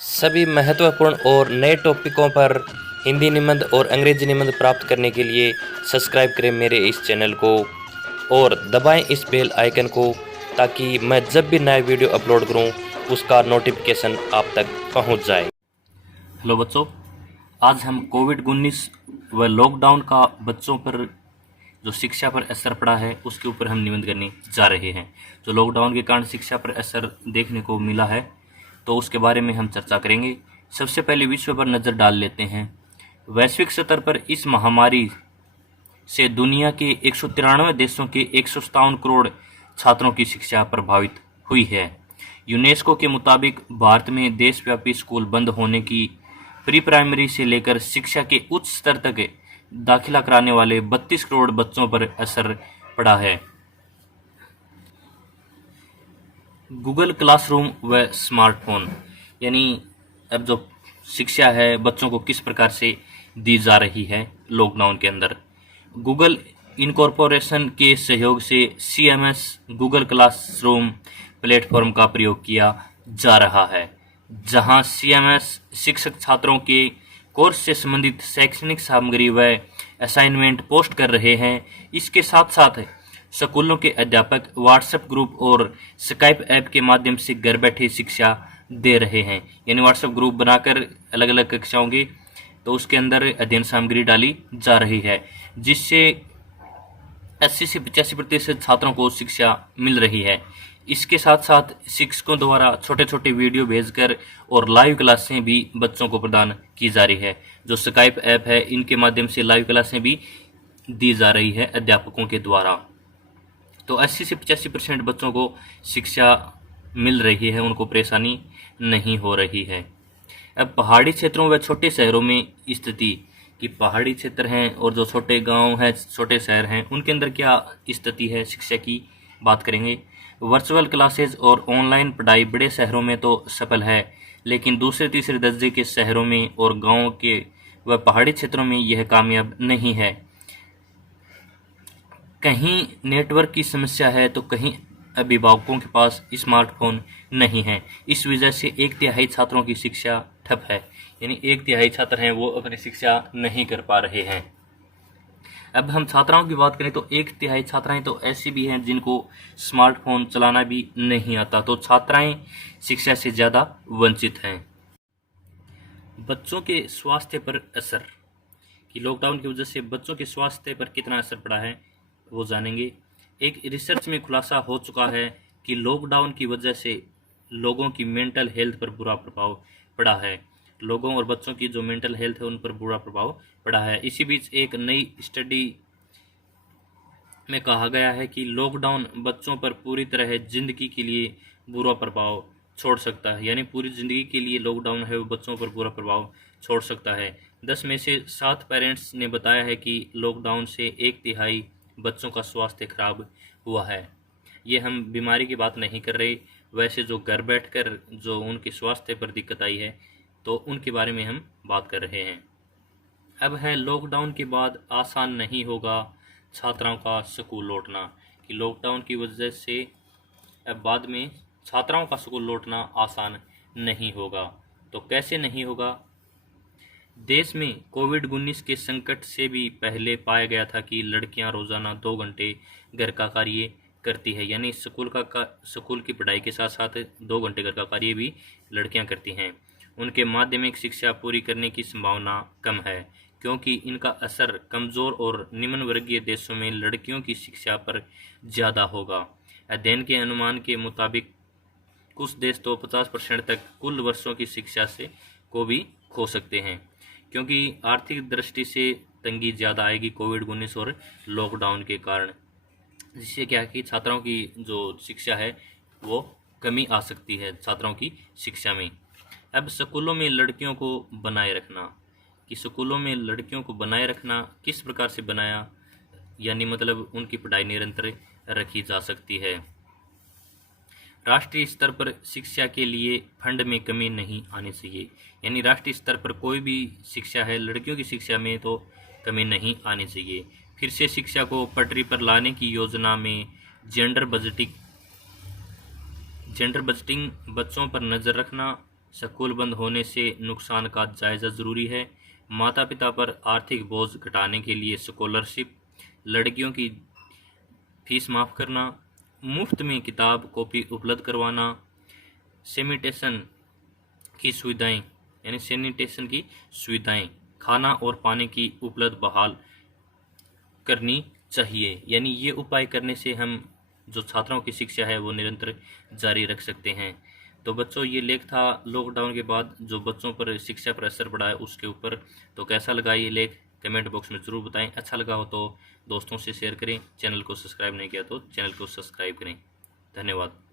सभी महत्वपूर्ण और नए टॉपिकों पर हिंदी निबंध और अंग्रेजी निबंध प्राप्त करने के लिए सब्सक्राइब करें मेरे इस चैनल को और दबाएं इस बेल आइकन को ताकि मैं जब भी नया वीडियो अपलोड करूं उसका नोटिफिकेशन आप तक पहुंच जाए। हेलो बच्चों, आज हम कोविड-19 व लॉकडाउन का बच्चों पर जो शिक्षा पर असर पड़ा है उसके ऊपर हम निबंध करने जा रहे हैं। जो लॉकडाउन के कारण शिक्षा पर असर देखने को मिला है तो उसके बारे में हम चर्चा करेंगे। सबसे पहले विश्व पर नज़र डाल लेते हैं। वैश्विक स्तर पर इस महामारी से दुनिया के 193 देशों के 157 करोड़ छात्रों की शिक्षा प्रभावित हुई है। यूनेस्को के मुताबिक भारत में देशव्यापी स्कूल बंद होने की प्री प्राइमरी से लेकर शिक्षा के उच्च स्तर तक दाखिला कराने वाले 32 करोड़ बच्चों पर असर पड़ा है। गूगल क्लासरूम व स्मार्टफोन, यानी अब जो शिक्षा है बच्चों को किस प्रकार से दी जा रही है लॉकडाउन के अंदर। गूगल इनकॉर्पोरेशन के सहयोग से CMS गूगल क्लासरूम प्लेटफॉर्म का प्रयोग किया जा रहा है, जहां CMS शिक्षक छात्रों के कोर्स से संबंधित शैक्षणिक सामग्री व असाइनमेंट पोस्ट कर रहे हैं। इसके साथ साथ स्कूलों के अध्यापक व्हाट्सएप ग्रुप और स्काइप ऐप के माध्यम से घर बैठे शिक्षा दे रहे हैं, यानी व्हाट्सएप ग्रुप बनाकर अलग अलग कक्षाओं की तो उसके अंदर अध्ययन सामग्री डाली जा रही है, जिससे 80 से 85% छात्रों को शिक्षा मिल रही है। इसके साथ साथ शिक्षकों द्वारा छोटे छोटे वीडियो भेजकर और लाइव क्लासें भी बच्चों को प्रदान की जा रही है। जो स्काइप ऐप है इनके माध्यम से लाइव क्लासें भी दी जा रही है अध्यापकों के द्वारा। तो 80 से 85% बच्चों को शिक्षा मिल रही है, उनको परेशानी नहीं हो रही है। अब पहाड़ी क्षेत्रों व छोटे शहरों में स्थिति कि पहाड़ी क्षेत्र हैं और जो छोटे गांव हैं, छोटे शहर हैं, उनके अंदर क्या स्थिति है शिक्षा की बात करेंगे। वर्चुअल क्लासेज और ऑनलाइन पढ़ाई बड़े शहरों में तो सफल है, लेकिन दूसरे तीसरे दर्जे के शहरों में और गाँव के व पहाड़ी क्षेत्रों में यह कामयाब नहीं है। कहीं नेटवर्क की समस्या है तो कहीं अभिभावकों के पास स्मार्टफोन नहीं है। इस वजह से 1/3 छात्रों की शिक्षा ठप है, यानी 1/3 छात्र हैं वो अपनी शिक्षा नहीं कर पा रहे हैं। अब हम छात्राओं की बात करें तो 1/3 छात्राएं तो ऐसी भी हैं जिनको स्मार्टफोन चलाना भी नहीं आता, तो छात्राएं शिक्षा से ज़्यादा वंचित हैं। बच्चों के स्वास्थ्य पर असर कि लॉकडाउन की वजह से बच्चों के स्वास्थ्य पर कितना असर पड़ा है वो जानेंगे। एक रिसर्च में खुलासा हो चुका है कि लॉकडाउन की वजह से लोगों की मेंटल हेल्थ पर बुरा प्रभाव पड़ा है। लोगों और बच्चों की जो मेंटल हेल्थ है उन पर बुरा प्रभाव पड़ा है। इसी बीच एक नई स्टडी में कहा गया है कि लॉकडाउन बच्चों पर पूरी तरह जिंदगी के लिए बुरा प्रभाव छोड़ सकता है, यानी पूरी ज़िंदगी के लिए लॉकडाउन है वो बच्चों पर बुरा प्रभाव छोड़ सकता है। 10 में से 7 पेरेंट्स ने बताया है कि लॉकडाउन से 1/3 बच्चों का स्वास्थ्य खराब हुआ है। ये हम बीमारी की बात नहीं कर रहे, वैसे जो घर बैठकर जो उनके स्वास्थ्य पर दिक्कत आई है तो उनके बारे में हम बात कर रहे हैं। अब है लॉकडाउन के बाद आसान नहीं होगा छात्राओं का स्कूल लौटना कि लॉकडाउन की वजह से अब बाद में छात्राओं का स्कूल लौटना आसान नहीं होगा। तो कैसे नहीं होगा। देश में कोविड-19 के संकट से भी पहले पाया गया था कि लड़कियां रोजाना 2 घंटे घर का कार्य करती है, यानी स्कूल की पढ़ाई के साथ साथ 2 घंटे घर का कार्य भी लड़कियां करती हैं। उनके माध्यमिक शिक्षा पूरी करने की संभावना कम है, क्योंकि इनका असर कमज़ोर और निम्न वर्गीय देशों में लड़कियों की शिक्षा पर ज़्यादा होगा। अध्ययन के अनुमान के मुताबिक कुछ देश तो 50% तक कुल वर्षों की शिक्षा से को भी खो सकते हैं, क्योंकि आर्थिक दृष्टि से तंगी ज़्यादा आएगी कोविड-19 और लॉकडाउन के कारण, जिससे क्या है कि छात्राओं की जो शिक्षा है वो कमी आ सकती है छात्राओं की शिक्षा में। अब स्कूलों में लड़कियों को बनाए रखना कि स्कूलों में लड़कियों को बनाए रखना किस प्रकार से बनाया, यानी मतलब उनकी पढ़ाई निरंतर रखी जा सकती है। राष्ट्रीय स्तर पर शिक्षा के लिए फंड में कमी नहीं आनी चाहिए, यानी राष्ट्रीय स्तर पर कोई भी शिक्षा है लड़कियों की शिक्षा में तो कमी नहीं आनी चाहिए। फिर से शिक्षा को पटरी पर लाने की योजना में जेंडर बजटिंग बच्चों पर नज़र रखना स्कूल बंद होने से नुकसान का जायज़ा ज़रूरी है। माता पिता पर आर्थिक बोझ घटाने के लिए स्कॉलरशिप, लड़कियों की फीस माफ़ करना, मुफ्त में किताब कॉपी उपलब्ध करवाना, सैनिटेशन सैनिटेशन की सुविधाएं, खाना और पानी की उपलब्ध बहाल करनी चाहिए। यानी ये उपाय करने से हम जो छात्रों की शिक्षा है वो निरंतर जारी रख सकते हैं। तो बच्चों, ये लेख था लॉकडाउन के बाद जो बच्चों पर शिक्षा पर असर पड़ा है उसके ऊपर। तो कैसा लगा ये लेख कमेंट बॉक्स में ज़रूर बताएं। अच्छा लगा हो तो दोस्तों से शेयर करें, चैनल को सब्सक्राइब नहीं किया तो चैनल को सब्सक्राइब करें। धन्यवाद।